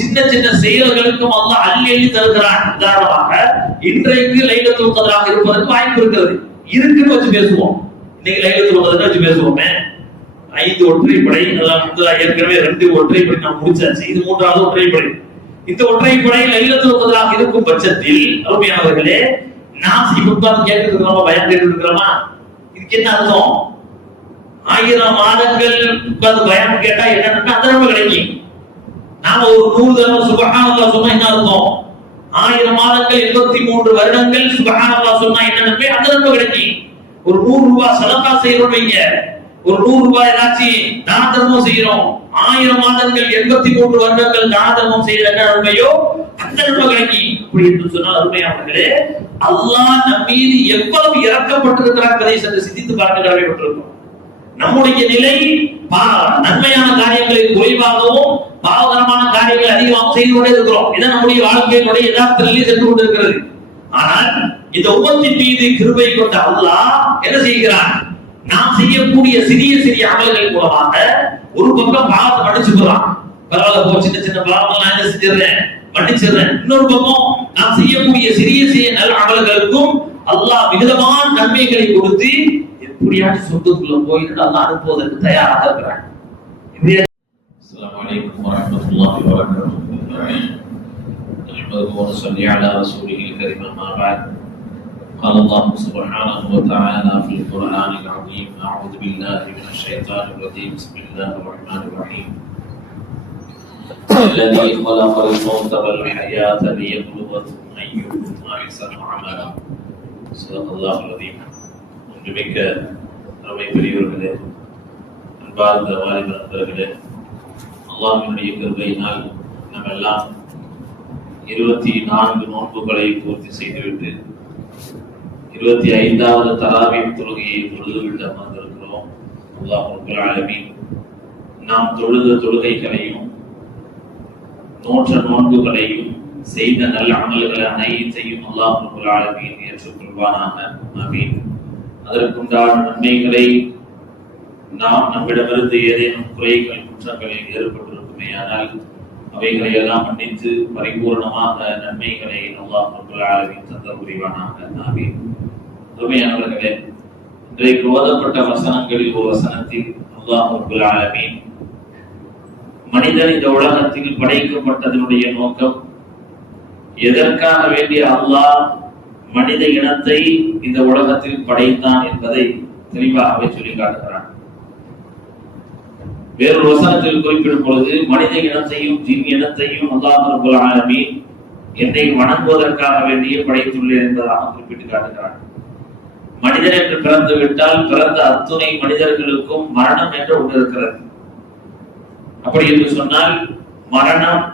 சின்ன சின்ன செயல்களுக்கும் அல்லாஹ் அள்ளி அள்ளி தருகிறான். உதாரணமாக இன்றைக்கு லைலத்துல் கத்ராக இருப்பதற்கு வாய்ப்பு இருக்கிறது. இருக்குன்னு வச்சு பேசுவோம். இன்னைக்கு லைலத்துல் கத்ரா வச்சு பேசுவோமே. 5 ஒற்றைப்படை, ஏற்கனவே 2 ஒற்றைப்படை நாம் முடிச்சாச்சு. இது 3வது ஒற்றைப்படை. இந்த ஒற்றைப்படை லைலத்துல் கத்ராக இருக்கும் பட்சத்தில் அருமையானவர்களே, நாம் இப்ப கேட்டு இருக்கிறோமா, பயம் கேட்டு இருக்கிறோமா? இதுக்கு என்ன அர்த்தம்? 1000 மாதங்கள் உட்கார்ந்து பயம் கேட்டா என்னன்னா அந்த நம்ம கிடைக்கும். நாம ஒரு 100 தடவை சுப்ஹானல்லாஹ் சொன்னா என்ன அர்த்தம்? 1000 மாதங்கள் 83 வருடங்கள் சுப்ஹானல்லாஹ் சொன்னா என்ன நன்மை? அந்த நன்மை கிடைக்கும். ஒரு 100 ரூபாய் சதகா செய்யறோம் வைங்க, ஒரு 100 ரூபாய் ஏதாச்சும் தான தர்மம் செய்யறோம், 1000 மாதங்கள் 83 வருடங்கள் தான தர்மம் செய்யற என்ன நன்மையோ அந்த நன்மை கிடைக்கும். அப்படி என்று சொன்னால் அருமையானவர்களே, அல்லாஹ் நம் மீது எவ்வளவு இரக்கப்பட்டிருக்கிறார் என்பதை சற்று சிந்தித்து பார்க்க கடமைப்பட்டிருக்கிறோம். நம்முடைய நிலை நன்மையான காரியங்களை குறைவாகவும் பாவகரமான காரியங்களை அதிகமாக செய்து கொண்டே இருக்கிறோம். இதான் நம்முடைய வாழ்க்கையினுடைய யதார்த்தத்திலே சென்று கொண்டிருக்கிறது. ஆனால் இந்த உம்மத்தின் மீது கிருபை கொண்ட அல்லாஹ் என்ன செய்கிறான்? நாம் செய்யக்கூடிய சிறிய சிறிய அமல்கள் மூலமாக ஒரு பக்கம் பாவத்தை மன்னிச்சுக்கிறான். பரவாயில்ல, சின்ன சின்ன பாவங்கள் நான் என்ன செஞ்சிடறேன், மன்னிச்சிடுறேன். இன்னொரு பக்கம் நாம் செய்யக்கூடிய சிறிய சிறிய நல்ல அமல்களுக்கும் அல்லாஹ் விதமான நன்மைகளை கொடுத்து எப்படியாச்சும் சொர்க்கத்துக்குள்ள போயிட்டு அல்லாஹ் அனுப்புவதற்கு தயாராக இருக்கிறான். السلام عليكم ورحمة الله وبركاته. نحمده ونصلي على رسوله الكريم أما بعد. قال الله سبحانه وتعالى في القرآن العظيم: أعوذ بالله من الشيطان الرجيم. بسم الله الرحمن الرحيم. الذي خلق الموت والحياة ليبلوكم أيكم أحسن عملا. صدق الله العظيم. மிக்க அருமை பெரியவர்களே, அன்பார்ந்த வாலிப நண்பர்களே, அல்லாஹ்வினுடைய கிருபையினால் நம்ம எல்லாம் 24 நோன்புகளை பூர்த்தி செய்துவிட்டு 25வது தராவீஹ் தொழுகையை தொழுதுவிட்டு அமர்ந்திருக்கிறோம். அல்லாஹ் ரப்பல் ஆலமீன் நாம் தொழுத தொழுகைகளையும் நோற்ற நோன்புகளையும் செய்த நல்ல அமல்கள் அனைத்தையும் அல்லாஹ் ரப்பல் ஆலமீன் ஏற்றுக்கொள்வானாக. ஆமீன். அதற்குண்டான நன்மைகளை நாம் நம்மிடமிருந்து ஏதேனும் குறைகள் குற்றங்களில் ஏற்பட்டிருக்குமே ஆனால் அவைகளை எல்லாம் மன்னித்து பரிபூர்ணமாக நன்மைகளை அல்லாஹ் ரப்பல் ஆலமீன் தந்தர் புரிவானாக. ஆமீன். அருமையானவர்களே, இன்றைக்கு ஓதப்பட்ட வசனங்களில் ஒரு வசனத்தில் அல்லாஹ் ரப்பல் ஆலமீன் மனிதன் இந்த உலகத்தில் படைக்கப்பட்டதனுடைய நோக்கம், எதற்காக வேண்டிய அல்லாஹ் மனித இனத்தை இந்த உலகத்தில் படைத்தான் என்பதை தெளிவாகவே சொல்லி காட்டுகிறான். வேறொரு வசனத்தில் குறிப்பிடும் பொழுது மனித இனத்தையும் ஜின் இனத்தையும் அல்லாஹ் ரப்பல் ஆலமீன் என்னை வணங்குவதற்காக வேண்டிய படைத்துள்ளேன் என்பதாக குறிப்பிட்டு காட்டுகிறான். மனிதன் என்று பிறந்து விட்டால் பிறந்த அத்துணை மனிதர்களுக்கும் மரணம் என்று ஒன்று இருக்கிறது. அப்படி என்று சொன்னால் மரணம்,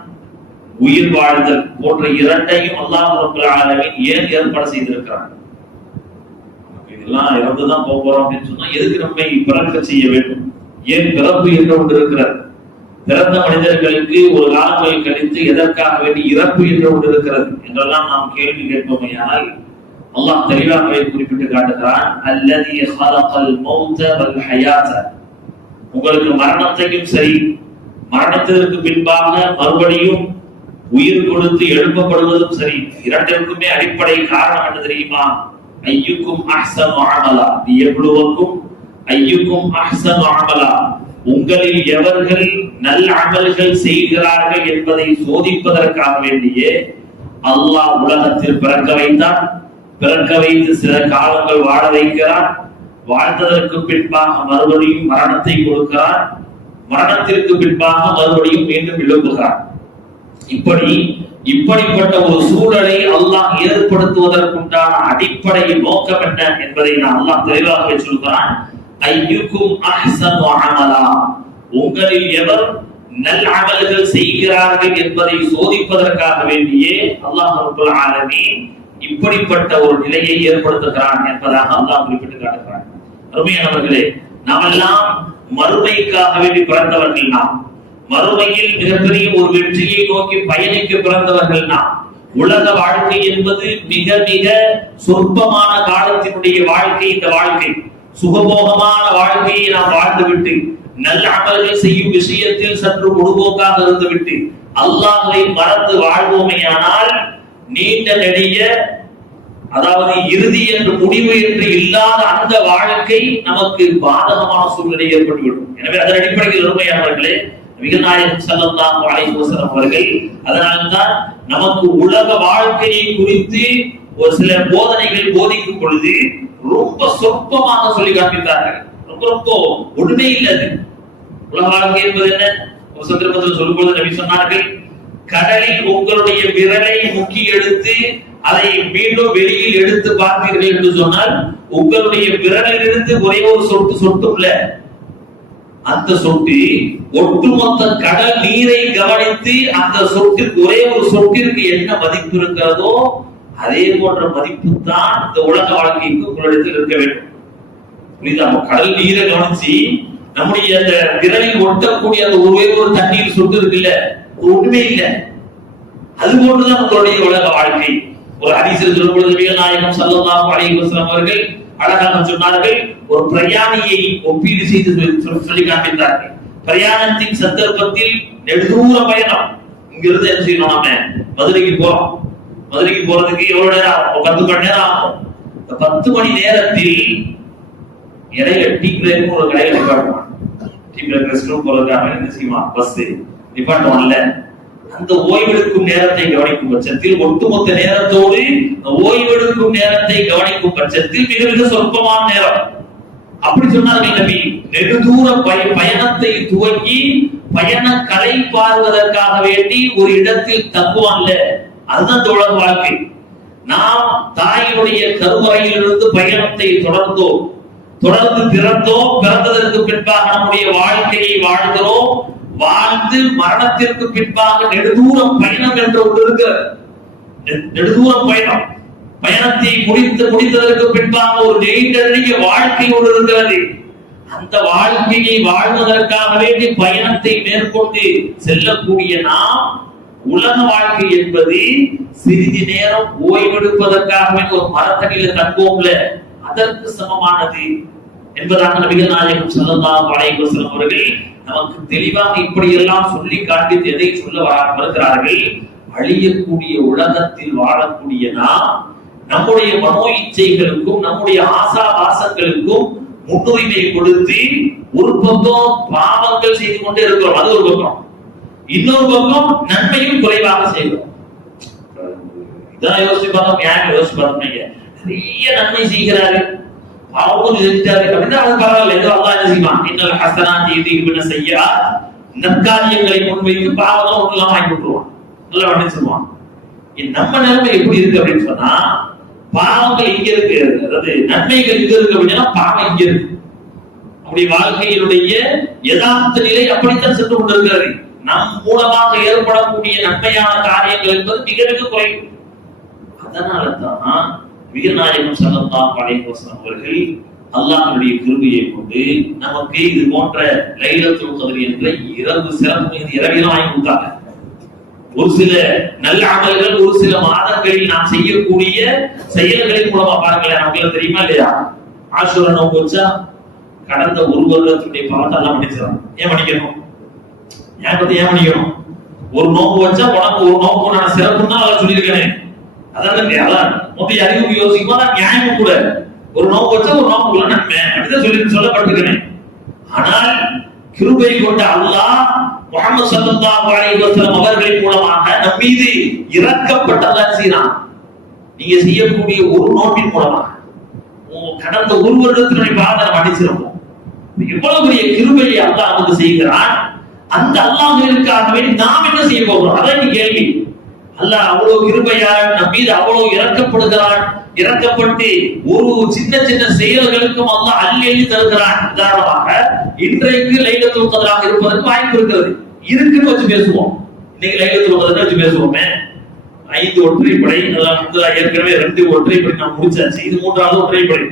உயிர் வாழ்தல் போன்ற இரண்டையும் அல்லாஹ் ரப்பல் ஆலமீன் ஏன் ஏற்பாடு செய்திருக்கிறான்? இதெல்லாம் இறந்துதான் போறோம் அப்படின்னு சொன்னா எதுக்கு நம்மை பிறக்க செய்ய வேண்டும்? ஏன் பிறப்பு என்று ஒன்று இருக்கிறது? பிறந்த மனிதர்களுக்கு ஒரு காலங்கள் கழித்து எதற்காக வேண்டி இறப்பு என்று ஒன்று இருக்கிறது என்றெல்லாம் நாம் கேள்வி கேட்போமையானால் அல்லாஹ் தெளிவாகவே குறிப்பிட்டு காட்டுகிறான். அல்லதி ஹலகல் மௌத வல் ஹயாத. உங்களுக்கு மரணத்தையும் சரி, மரணத்திற்கு பின்பாக மறுபடியும் உயிர் கொடுத்து எழுப்பப்படுவதும் சரி, இரண்டிற்குமே அடிப்படை காரணம் என்ன தெரியுமா? ஐயுக்கும் அஹ்ஸனு அமலா லியப்லுவக்கும் ஐயுக்கும் அஹ்ஸனு அமலா. உங்களில் எவர்கள் நல்ல அமல்கள் செய்கிறார்கள் என்பதை சோதிப்பதற்காக வேண்டியே அல்லாஹ் உலகத்தில் பிறக்க வைத்தான். பிறக்க வைத்து சில காலங்கள் வாழ வைக்கிறான். வாழ்ந்ததற்கு பின்பாக மறுபடியும் மரணத்தை கொடுக்கிறான். மரணத்திற்கு பின்பாக மறுபடியும் மீண்டும் எழுப்புகிறான். இப்படிப்பட்ட ஒரு சூழலை அல்லாஹ் ஏற்படுத்துவதற்குண்டான அடிப்படை நோக்கம் என்ன என்பதை நான் அல்லாஹ் தெளிவாகவே சொல்கிறான். ஐயுக்கும் அஹ்ஸனு அமலா. உங்களில் எவர் நல்ல அமல்கள் செய்கிறார்கள் என்பதை சோதிப்பதற்காக வேண்டியே அல்லாஹ் ரப்பல் ஆலமீன் இப்படிப்பட்ட ஒரு நிலையை ஏற்படுத்துகிறான் என்பதாக அல்லாஹ் குறிப்பிட்டு காட்டுகிறான். அருமையானவர்களே, நாம் எல்லாம் மறுமைக்காக வேண்டி பிறந்தவர்கள். நாம் மறுமையில் மிகப்பெரிய ஒரு வெற்றியை நோக்கி பயணிக்க பிறந்தவர்கள். நாம் உலக வாழ்க்கை என்பது மிக மிக சொற்பமான காலத்தினுடைய வாழ்க்கை. இந்த வாழ்க்கை சுகபோகமான வாழ்க்கையை நாம் வாழ்ந்துவிட்டு நல்ல அமல்கள் செய்யும் விஷயத்தில் சற்று பொடுபோக்காக இருந்துவிட்டு அல்லாஹ்வை மறந்து வாழ்வோமேயானால் நீண்ட நெடிய, அதாவது இறுதி என்று முடிவு என்று இல்லாத அந்த வாழ்க்கை நமக்கு பாதகமான சூழ்நிலை ஏற்பட்டுவிடும். எனவே அதன் அடிப்படையில் அருமையானவர்களே, நபிகள் நாயகம் ஸல்லல்லாஹு அலைஹி வஸல்லம் அவர்கள் அதனால்தான் நமக்கு உலக வாழ்க்கையை குறித்து ஒரு சில போதனைகள் போதிக்கும் பொழுது ரொம்ப சொற்பமாக சொல்லி காண்பித்தார்கள். ரொம்ப ரொம்ப ஒண்ணுமே இல்லை. உலக வாழ்க்கை என்பது என்ன? ஒரு சந்தர்ப்பத்தில் சொல்லும்போது நபி சொன்னார்கள், கடலில் உங்களுடைய விரலை முக்கி எடுத்து அதை மீண்டும் வெளியில் எடுத்து பார்த்தீர்கள் என்று சொன்னால் உங்களுடைய விரலில் இருந்து ஒரே ஒரு சொட்டு சொட்டும்ல, அந்த சொட்டு ஒட்டுமொத்த கடல் நீரை கவனித்து அந்த சொட்டிற்கு ஒரே ஒரு சொட்டிற்கு என்ன மதிப்பு இருக்கிறதோ அதே போன்ற மதிப்பு தான் இந்த உலக வாழ்க்கைக்கு உங்களிடத்தில் இருக்க வேண்டும். புரியுதா? கடல் நீரை கவனிச்சு நம்முடைய அந்த விரலில் ஒட்டக்கூடிய அந்த ஒரே ஒரு தண்ணீர் சொட்டு இருக்குல்ல, ஒண்ணுமே இல்லை. அது போன்றுதான் உங்களுடைய உலக வாழ்க்கை. ஒரு ஹதீஸில் சொல்லும் பொழுது நபிகள் நாயகம் ஸல்லல்லாஹு அலைஹி வஸல்லம் அவர்கள் அழகாக சொன்னார்கள், ஒரு பிரயாணியை ஒப்பீடு செய்து சொல்லி காண்பித்தார்கள். பிரயாணத்தின் சந்தர்ப்பத்தில் நெடுதூர பயணம், இங்கிருந்து என்ன செய்யணும், நாம மதுரைக்கு போறோம். மதுரைக்கு போறதுக்கு எவ்வளவு நேரம் ஆகும்? 10 மணி நேரம் ஆகும். 10 மணி நேரத்தில் இடையில டீ பிரேக் ஒரு கடையில் நிப்பாட்டுவான். டீ பிரேக் ரெஸ்ட் ரூம் போறதுக்காக என்ன செய்வான்? பஸ் நிப்பாட்டுவான்ல. அந்த ஓய்வெடுக்கும் நேரத்தை கவனிக்கும் பட்சத்தில் ஒட்டுமொத்த நேரத்தோடு ஓய்வெடுக்கும் நேரத்தை கவனிக்கும் பட்சத்தில் மிக மிக சொற்பமான நேரம். அப்படி சொன்னார்கள் நபி. நெடுதூர பயணத்தை துவங்கி பயண கலை பார்வதற்காக வேண்டி ஒரு இடத்தில் தங்குவான்ல, அதுதான் உலக வாழ்க்கை. நாம் தாயினுடைய கருவறையிலிருந்து பயணத்தை தொடர்ந்து பிறந்தோம். பிறந்ததற்கு பின்பாக நம்முடைய வாழ்க்கையை வாழ்கிறோம். வாழ்ந்து மரணத்திற்கு பின்பாக நெடுதூர பயணம் என்ற ஒன்று இருக்கிறது. நெடுதூர பயணம், பயணத்தை முடித்ததற்கு பின்பாக ஒரு நெடிய வாழ்க்கை ஒன்று இருக்கிறது. அந்த வாழ்க்கையை வாழ்வதற்காக வேண்டி பயணத்தை மேற்கொண்டு செல்லக்கூடிய நாம், உலக வாழ்க்கை என்பது சிறிது நேரம் ஓய்வெடுப்பதற்காக ஒரு மரத்தடியில தங்குவோம்ல, அதற்கு சமமானது என்பதாக நபிகள் நாயகம் ஸல்லல்லாஹு அலைஹி வஸல்லம் அவர்கள் நமக்கு தெளிவாக இப்படி எல்லாம் சொல்லி காண்பித்து எதை சொல்ல வருகிறார்கள்? அழியக்கூடிய உலகத்தில் வாழக்கூடிய நாம் நம்முடைய மனோ இச்சைகளுக்கும் நம்முடைய ஆசா வாசங்களுக்கும் முன்னுரிமை கொடுத்து ஒரு பக்கம் பாவங்கள் செய்து கொண்டே இருக்கிறோம், அது ஒரு பக்கம். இன்னொரு பக்கம் நன்மையும் குறைவாக செய்கிறோம். இதான் யோசிச்சு பார்த்தோம், யாரும் யோசிச்சு பார்த்தோம். நிறைய நன்மை செய்கிறாரு, பாவம் செஞ்சாரு அப்படின்னா அது பரவாயில்ல, ஏதோ அல்லாஹ் என்ன செய்வான்? இன்னல் ஹஸனாத்தி யுதிஹிபுன ஸய்யிஆத், நற்காரியங்களை முன்வைத்து பாவத்தை ஒண்ணு வாங்கி விட்டுருவான், நல்லா மன்னிச்சிருவான். நம்ம நிலைமை எப்படி இருக்கு அப்படின்னு சொன்னா, பாவங்கள் இங்க இருக்கு, அதாவது நன்மைகள் இங்க இருக்கு அப்படின்னா பாவம் இங்க இருக்கு. நம்முடைய வாழ்க்கையினுடைய யதார்த்த நிலை அப்படித்தான் சென்று கொண்டிருக்கிறது. நம் மூலமாக ஏற்படக்கூடிய நன்மையான காரியங்கள் என்பது மிக மிக குறைவு. அதனால தான் நபிகள் நாயகம் ஸல்லல்லாஹு அலைஹி வஸல்லம் அவர்கள் அல்லாஹ்வுடைய கிருபையை கொண்டு நமக்கு இது போன்ற லைலத்துல் கத்ர் என்ற இரவு சிறப்பு இரவிலும் வாங்கி கொடுத்தாங்க. ஒரு சில நல்ல அமல்கள் ஒரு சில மாதங்களில் நாம் செய்யக்கூடிய செயல்களின் மூலமா பாருங்களேன், நமக்கு தெரியுமா இல்லையா? ஆஷூரா நோன்பு வச்சா கடந்த ஒரு வருடத்துடைய பலத்தை எல்லாம் மன்னிச்சிடலாம். ஏன் மன்னிக்கணும்? ஏன் மன்னிக்கணும்? ஒரு நோன்பு வச்சா உனக்கு ஒரு நோன்புனான சிறப்புன்னு தான் சொல்லியிருக்கேன். அதான் மொத்த அறிவுக்கு யோசிக்குமா நியாயமும் கூட. ஒரு நோக்கு வச்சா ஒரு நோக்குள்ள நன்மை அப்படிதான் சொல்லப்பட்டிருக்கிறேன். ஆனால் கிருபை கொண்ட அல்லாஹ் முஹம்மது ஸல்லல்லாஹு அலைஹி வஸல்லம் அவர்களின் மூலமாக நம் மீது இரக்கப்பட்டதான் செய்யறான். நீங்க செய்யக்கூடிய ஒரு நோட்டின் மூலமாக கடந்த ஒரு வருடத்தினுடைய பாவத்தை நம்ம அடிச்சிருப்போம். எவ்வளவு பெரிய கிருபையை அல்லாஹ் நமக்கு செய்கிறான். அந்த அல்லாஹ்விற்காகவே நாம் என்ன செய்ய போகிறோம்? அதான் கேள்வி. அல்லாஹ் அவ்வளவு கிருபையால் நம் மீது அவ்வளவு இறக்கப்படுகிறான். இறக்கப்பட்டு ஒரு சின்ன சின்ன செயல்களுக்கும் அல்லாஹ் அள்ளி தருகிறான். உதாரணமாக இன்றைக்கு லைலத்துல் கத்ராக இருப்பதற்கு வாய்ப்பு இருக்கிறது. இருக்குன்னு வச்சு பேசுவோம். இன்னைக்கு லைலத்துல் கத்ரை வச்சு பேசுவோமே. 5 ஒற்றைப்படை, அல்லாஹ் ஏற்கனவே 2 ஒற்றைப்படை நாம் முடிச்சாச்சு. இது 3வது ஒற்றைப்படை.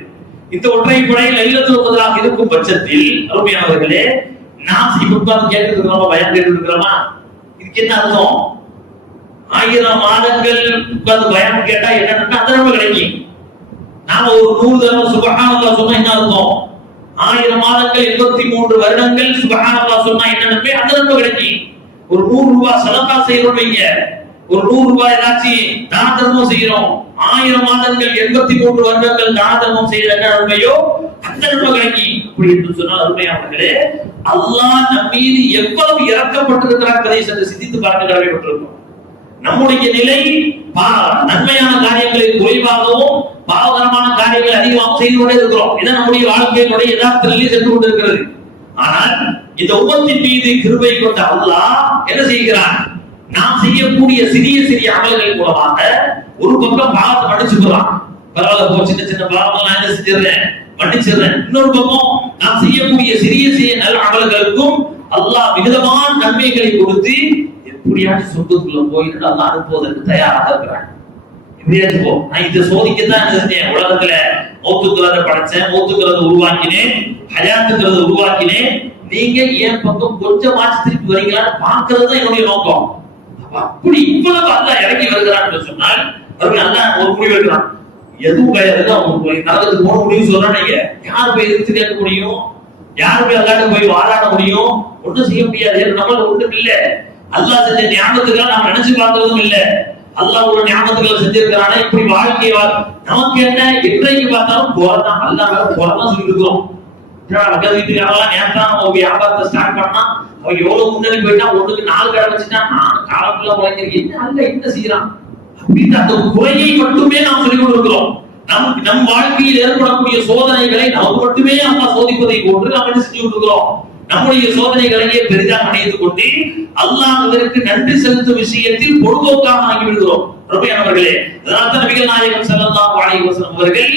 இந்த ஒற்றைப்படை லைலத்துல் கத்ராக இருக்கும் பட்சத்தில் அருமையானவர்களே, நாம் இப்ப கேட்டு இருக்கிறோமா, பயம் கேட்டு இருக்கிறோமா? இதுக்கு என்ன அர்த்தம்? 1000 மாதங்கள் உட்கார்ந்து பயம் கேட்டா என்னன்னா அந்த நம்ம கிடைக்கும். நாம ஒரு 100 தடவை சுப்ஹானல்லாஹ் சொன்னா என்ன அர்த்தம்? 1000 மாதங்கள் 83 வருடங்கள் சுப்ஹானல்லாஹ் சொன்னா என்ன நன்மை? அந்த நன்மை கிடைக்கும். ஒரு 100 ரூபாய் சதகா செய்யறோம் வைங்க, ஒரு 100 ரூபாய் ஏதாச்சும் தான தர்மம் செய்யறோம், 1000 மாதங்கள் 83 வருடங்கள் தான தர்மம் செய்த நன்மையோ அந்த நன்மை கிடைக்கும். அப்படி என்று சொன்னால் அருமையானவர்களே, அல்லாஹ் நம் மீது எவ்வளவு இறக்கப்பட்டிருக்கிறார் என்பதை சற்று சிந்தித்து பார்க்க கடமைப்பட்டிருக்கிறோம். நம்முடைய நிலை நன்மையான காரியங்களை குறைவாகவும் பாவகரமான காரியங்களை அதிகமாக செய்து கொண்டே இருக்கிறோம். இதான் நம்முடைய வாழ்க்கையினுடைய யதார்த்த நிலையை சென்று கொண்டிருக்கிறது. ஆனால் இந்த உம்மத்தின் மீது கிருபை கொண்ட அல்லாஹ் என்ன செய்கிறான்? நாம் செய்யக்கூடிய சிறிய சிறிய அமல்கள் மூலமாக ஒரு பக்கம் பாவத்தை மன்னிச்சுக்கிறான். பரவாயில்ல போ, சின்ன சின்ன பாவங்கள் நான் என்ன செஞ்சிடறேன், மன்னிச்சிடறேன். இன்னொரு பக்கம் நாம் செய்யக்கூடிய சிறிய சிறிய நல்ல அமல்களுக்கும் அல்லாஹ் விதமான நன்மைகளை கொடுத்து எப்படியாச்சும் சொர்க்கத்துக்குள்ள போயிட்டு அல்லாஹ் அனுப்புவதற்கு தயாராக இருக்கிறான். எப்படியாச்சும் போ, நான் இதை சோதிக்கத்தான் என்ன செஞ்சேன், உலகத்துல மௌத்துக்கிறத படைச்சேன், மௌத்துக்கிறத உருவாக்கினேன், ஹயாத்துக்கிறத உருவாக்கினேன், நீங்க என் பக்கம் கொஞ்சமாச்சு திருப்பி வரீங்களான்னு பார்க்கிறது தான் என்னுடைய நோக்கம். அப்படி இவ்வளவு அல்லாஹ் இறங்கி வருகிறான்னு சொன்னால் அவர்கள் அல்லாஹ் ஒரு முடிவு எடுக்கிறான். எதுவும் கிடையாது, அவங்க நரகத்துக்கு போன முடிவு சொல்றான். நீங்க யார் போய் எதிர்த்து கேட்க முடியும்? யார் போய் அல்லாஹ்ட்ட போய் வாதாட முடியும்? ஒன்றும் செய்ய முடியாது. நம்மள ஒன்றும் இல்லை. அல்லாஹ் செஞ்ச ஞாபகத்துக்களை நாம் நினைச்சு பார்க்கறதும் இல்லை. அல்லாஹ் ஒரு ஞாபகத்துக்களை செஞ்சிருக்கிறானே, இப்படி வாழ்க்கையை நமக்கு என்ன என்றைக்கு பார்த்தாலும் போறதான், அல்லாஹ் போறதான் சொல்லிட்டு இருக்கிறோம். பக்கத்து வீட்டுக்காரெல்லாம் நேரத்தான் அவங்க வியாபாரத்தை ஸ்டார்ட் பண்ணா அவங்க எவ்வளவு முன்னாடி போயிட்டா, ஒண்ணுக்கு 4 கடை வச்சுட்டா, நான் காலக்குள்ள உழைக்கிறேன், என்ன அல்ல என்ன செய்யறான் அப்படின்னு அந்த குறையை மட்டுமே நாம் சொல்லிக் கொண்டிருக்கிறோம். நம் வாழ்க்கையில் ஏற்படக்கூடிய சோதனைகளை நமக்கு மட்டுமே நம்ம சோதிப்பதை போன்று நாம் என்ன செஞ்சு கொண்டிருக்கிறோம். நம்முடைய சோதனைகளையே பெரிதாக நினைத்துக் கொண்டு அல்லாஹ் அதற்கு நன்றி செலுத்தும் விஷயத்தில் பொழுதுபோக்காக ஆகிவிடுகிறோம். ரபியானவர்களே, அதனால்தான் நபிகள் நாயகம் ஸல்லல்லாஹு அலைஹி வஸல்லம் அவர்கள்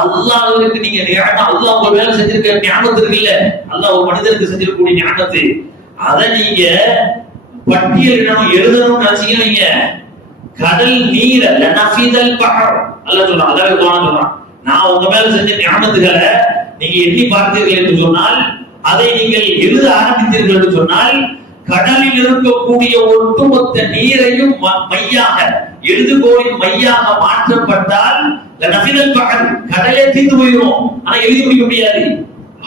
அல்லாஹ்விற்கு நீங்க அல்லாஹ் ஒரு வேலை செஞ்சிருக்க ஞாபகத்து இருக்குல்ல, அல்லாஹ் ஒரு மனிதருக்கு செஞ்சிருக்கக்கூடிய ஞாபகத்து, அதை நீங்க பட்டியலிடணும் எழுதணும்னு நினைச்சீங்க, கடல் நீர் அல்ல நஃபீதல் பஹர் அல்லாஹ் சொல்றான். அல்லாஹ் குர்ஆன் சொல்றான், நான் உங்க மேல செஞ்ச ஞாபகத்துகளை நீங்க எண்ணி பார்த்தீர்கள் என்று சொன்னால், அதை நீங்கள் எழுத ஆரம்பித்தீர்கள் என்று சொன்னால், கடலில் இருக்கக்கூடிய ஒட்டுமொத்த நீரையும் மையாக எழுதுகோலின் மையாக மாற்றப்பட்டால் நஃபீதல் பஹர் கடலே தீர்ந்து போயிடும். ஆனா எழுதி முடிக்க முடியாது.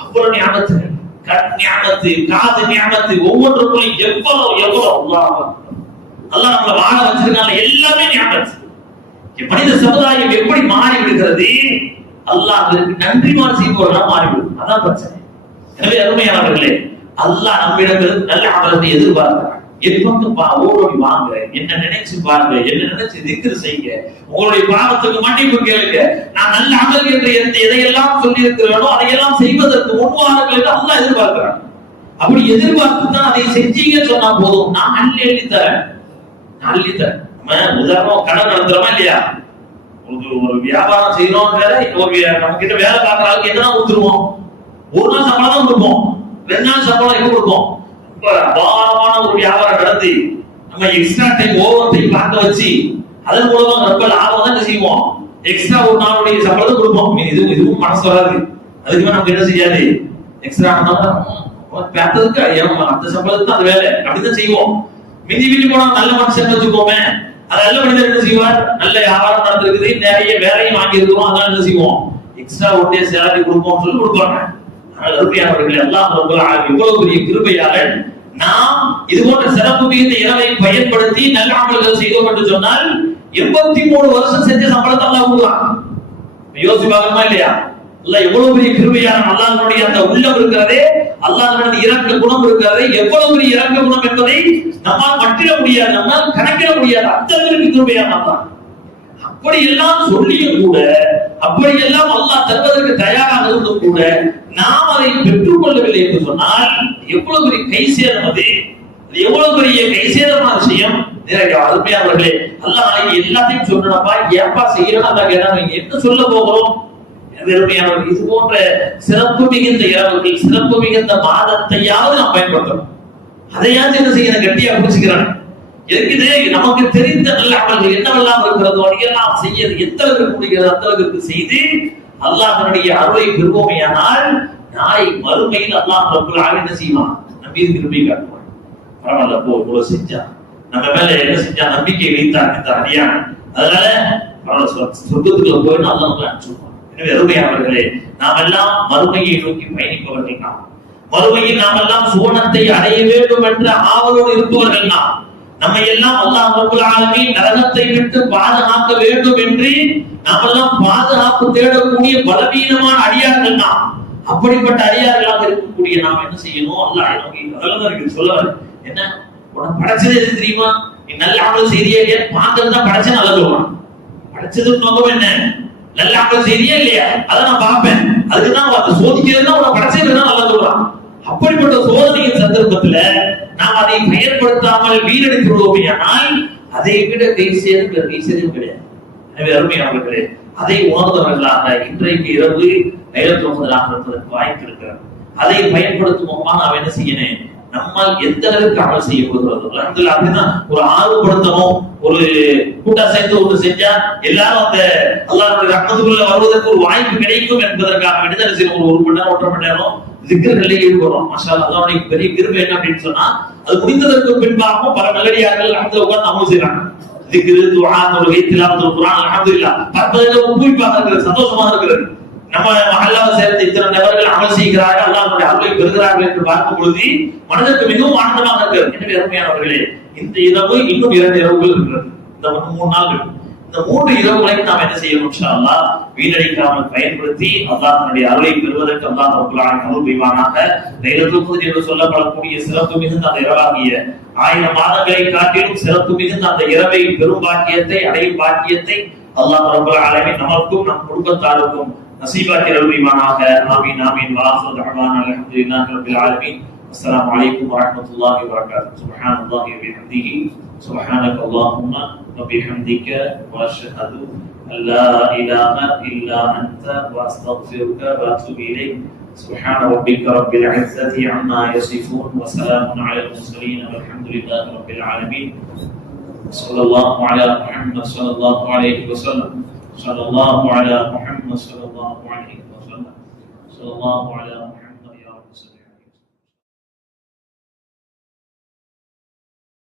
அவ்வளவு ஞாபகத்துகள், கண் ஞாபகத்து, காது ஞாபகத்து, ஒவ்வொன்றுக்கும் எவ்வளவு அல்லாஹ் நம்மளை வாழ வச்சிருக்காங்க, எல்லாமே ஞாபகம். மனித சமுதாயம் எப்படி மாறி விடுகிறது, அல்லாஹ் அதற்கு நன்றிமாறு செய்பவர்களாக மாறிவிடும். அதான் பிரச்சனை. எனவே அருமையானவர்களே, அல்லாஹ் நம்மிடமிருந்து நல்ல அமலத்தை எதிர்பார்க்கிறார். எப்பக்கம் ஓடோடி வாங்க, என்ன நினைச்சு பாருங்க, என்ன நினைச்சு திக்ர் செய்யுங்க, உங்களுடைய பாவத்துக்கு மன்னிப்பு கேளுங்க. நான் நல்ல அமல் என்று எதையெல்லாம் சொல்லி இருக்கிறானோ அதையெல்லாம் செய்வதற்கு முன்வாருங்கள் என்று அல்லாஹ் எதிர்பார்க்கிறார். அப்படி எதிர்பார்த்து தான் அதை செஞ்சீங்கன்னு சொன்னா போதும், நான் அள்ளி தரேன். நம்ம உதாரணம் கடன் நடத்துறோமா இல்லையா, ஒரு வியாபாரம் செய்யறோம், நம்ம கிட்ட வேலை பார்க்கற ஆளுக்கு என்னதான் கொடுத்துருவோம், ஒரு நாள் சம்பளம் தான் கொடுப்போம், 2 நாள் சம்பளம் எப்ப கொடுப்போம். அபாரமான ஒரு வியாபாரம் நடத்தி நம்ம எக்ஸ்ட்ரா டைம் ஓவர் டைம் பார்க்க வச்சு அதன் மூலமா ரொம்ப லாபம் தான் செய்வோம். எக்ஸ்ட்ரா ஒரு நாளுடைய சம்பளத்தை கொடுப்போம். இதுவும் மனசு வராது. அதுக்கு நமக்கு என்ன செய்யாது, எக்ஸ்ட்ரா பார்த்ததுக்கு அந்த சம்பளத்துக்கு அந்த வேலை அப்படிதான் செய்வோம். மிஞ்சி போனா நல்ல மனுஷன் வச்சுக்கோமே, அது நல்ல மனிதர் என்ன செய்வார், நல்ல வியாபாரம் நடந்திருக்குது, நிறைய வேலையும் வாங்கி இருக்கிறோம், அதனால என்ன செய்வோம், எக்ஸ்ட்ரா ஒன் டே சேலரி கொடுப்போம் சொல்லி கொடுப்பாங்க. அருமையானவர்கள், அல்லாஹ் ரப்பல் ஆலமீன் இவ்வளவு பெரிய கிருபையாளன். நாம் இது போன்ற சிறப்பு மிகுந்த இரவை பயன்படுத்தி நல்ல அமல்கள் செய்தோம் என்று சொன்னால் 83 வருஷம் செஞ்ச சம்பளத்தை அல்லாஹ் கொடுப்பான். யோசிச்சு பார்க்கணுமா இல்லையா? அல்லாஹ் எவ்வளவு பெரிய கிருபையாளன். அல்லாஹ்வுடைய அந்த உள்ளம் இருக்கிறதே, அல்லாஹ்வுடைய இரக்க குணம் இருக்கிறதே, எவ்வளவு பெரிய இரக்க குணம் என்பதை நம்மால் மட்டிட முடியாது, நம்மால் கணக்கிட முடியாது. அந்த அளவுக்கு கிருபையாளன் தான். அப்படி எல்லாம் சொல்லியும் கூட, அப்படி எல்லாம் அல்லாஹ் தருவதற்கு தயாராக இருந்தும் கூட நாம் அதை பெற்றுக் கொள்ளவில்லை என்று சொன்னால் எவ்வளவு பெரிய கைசேதம், அது எவ்வளவு பெரிய கைசேதமான விஷயம். நிறைய அருமையானவர்களே, அல்லாஹ் நாளைக்கு எல்லாத்தையும் சொல்லணும்ப்பா, ஏப்பா செய்யணும் அல்லாஹ் கேட்டாங்க, என்ன சொல்ல போகிறோம். இது போன்ற சிறப்பு மிகுந்த இரவுகள், சிறப்பு மிகுந்த மாதத்தையாவது நாம் பயன்படுத்தணும். அதையாவது என்ன செய்யணும், கட்டியா புரிச்சுக்கிறாங்க. இருக்குது நமக்கு தெரிந்த நல்ல அமல்கள் என்னவெல்லாம் இருக்கிறதோ அதையெல்லாம் செய்ய எந்த அளவுக்கு முடிகிறது அந்த அளவுக்கு செய்து அல்லாஹ்வுடைய அருளை பெறுவோமேயானால் நாளை மறுமையில் அல்லாஹ் ரப்பல் ஆலமீன் என்ன செய்வான், நம்ம மீது கிருபை காட்டுவான். பரவாயில்ல போ, இவ்வளவு செஞ்சா, நம்ம மேல என்ன செஞ்சா, நம்பிக்கை வைத்தான் இந்த அடியான், அதனால சொர்க்கத்துக்குள்ள போயின்னு அல்லாஹ் நமக்கு அனுப்பிச்சுடுவான். எனவே அருமையானவர்களே, நாம் எல்லாம் மறுமையை நோக்கி பயணிப்பவர்கள். நாம் மறுமையில் நாம் எல்லாம் சுவனத்தை அடைய வேண்டும் என்ற ஆவலோடு இருப்பவர்கள் நாம். நம்ம எல்லாம் அல்லாஹ் ரப்பல் ஆலமீன் நரகத்தை விட்டு பாதுகாக்க வேண்டும் என்று நாம் எல்லாம் பாதுகாப்பு தேடக்கூடிய பலவீனமான அடியார்கள் நாம். அப்படிப்பட்ட அடியார்களாக இருக்கக்கூடிய நாம் என்ன செய்யணும்? அல்லாஹ் நமக்கு சொல்லுவார், என்ன உனக்கு படைச்சதே எது தெரியுமா? நீ நல்ல அமல் செய்தியே பார்க்கறது தான் படைச்சேன்னு நல்லா சொல்லுவான். படைச்சதுக்கு நோக்கம் என்ன? நல்ல அமல் செய்தியே இல்லையா, அதை நான் பார்ப்பேன், அதுக்குதான் சோதிக்கிறது தான் உனக்கு படைச்சது தான் நல்லா சொல்றான். அப்படிப்பட்ட சோதனையின் சந்தர்ப்பத்துல நாம் அதை பயன்படுத்தாமல் வீணடித்து விடுவோமே, ஆனால் அதை விட கைசேதம் கிடையாது. எனவே அருமையானவர்களே, அதை உணர்ந்தவர்களாக இன்றைக்கு இரவு லைலத்துல் கத்ராக இருப்பதற்கு வாய்ப்பு இருக்கிறது. அதை பயன்படுத்துவோமா நாம் என்ன செய்யணும்? நம்மால் எந்த அளவுக்கு அமல் செய்யப்படுகிறதோ அப்படின்னா ஒரு ஆர்வப்படுத்தணும். ஒரு கூட்டா சேர்ந்து ஒன்று செஞ்சா எல்லாரும் அந்த அல்லாஹ்வுடைய ரஹ்மத்துக்குள்ள வருவதற்கு ஒரு வாய்ப்பு கிடைக்கும் என்பதற்காக வேண்டிதான் செய்யணும். ஒரு மணி நேரம் 1.5 மணி நேரம் திக்ர்களிலே ஈடுபடுறோம். மாஷா அல்லாஹ், அல்லாஹ்வுடைய பெரிய கிருபை என்ன அப்படின்னு சொன்னா, அது முடிந்ததற்கு பின்பாகவும் பல நல்லடியார்கள் அந்த உட்கார்ந்து அமல் செய்யறாங்க. திக்ர், துஆ, தொழுகை, திலாவத்துல் குர்ஆன், அல்ஹம்துலில்லாஹ் பார்ப்பதற்கு பூரிப்பாக இருக்கிறது, சந்தோஷமாக இருக்கிறது. நம்ம மஹல்லாவை சேர்ந்த இத்தனை நபர்கள் அமல் செய்கிறார்கள், அல்லாஹ்வுடைய அருளை பெறுகிறார்கள் என்று பார்க்கும் பொழுது மனதிற்கு மிகவும் ஆனந்தமாக இருக்கிறது. எனவே அருமையானவர்களே, இந்த இரவு இன்னும் 2 இரவுகள் இருக்கிறது. இந்த 3 நாட்கள், இந்த 3 இரவுகளையும் நாம் என்ன செய்யணும்? இன்ஷா அல்லாஹ் வீணடிக்காமல் பயன்படுத்தி அல்லாஹ்வுடைய அருளை பெறுவதற்கு அல்லாஹ் ரப்பல் ஆலமீன் அருள் புரிவானாக. லைலத்துல் கத்ர் என்று சொல்லப்படக்கூடிய சிறப்பு மிகுந்த அந்த இரவாகிய 1000 மாதங்களை காட்டிலும் சிறப்பு மிகுந்த அந்த இரவை பெரும் பாக்கியத்தை அடையும் பாக்கியத்தை அல்லாஹ் ரப்பல் ஆலமீன் நமக்கும் நம் குடும்பத்தாருக்கும் நசீபாக்கி அருள் புரிவானாக. ஆமீன் ஆமீன். வாஹிரு தஅவானா அல்ஹம்துலில்லாஹி ரப்பில் ஆலமீன். அஸ்ஸலாமு அலைக்கும் வரஹ்மத்துல்லாஹி வபரகாத்துஹு. சுப்ஹானல்லாஹி வ பிஹம்திஹி சுப்ஹானக அல்லாஹும்ம வ பிஹம்திக வ அஷ்ஹது அல்லா இலாஹா இல்லா அன்த வ அஸ்தக்ஃபிருக வ அத்தூபு இலைக். سبحان ربك رب العزة عما يصفون وسلام على المرسلين والحمد لله رب العالمين. صلى الله على محمد صلى الله عليه وسلم. صلى الله على محمد صلى الله عليه وسلم. صلى الله على محمد يا رب.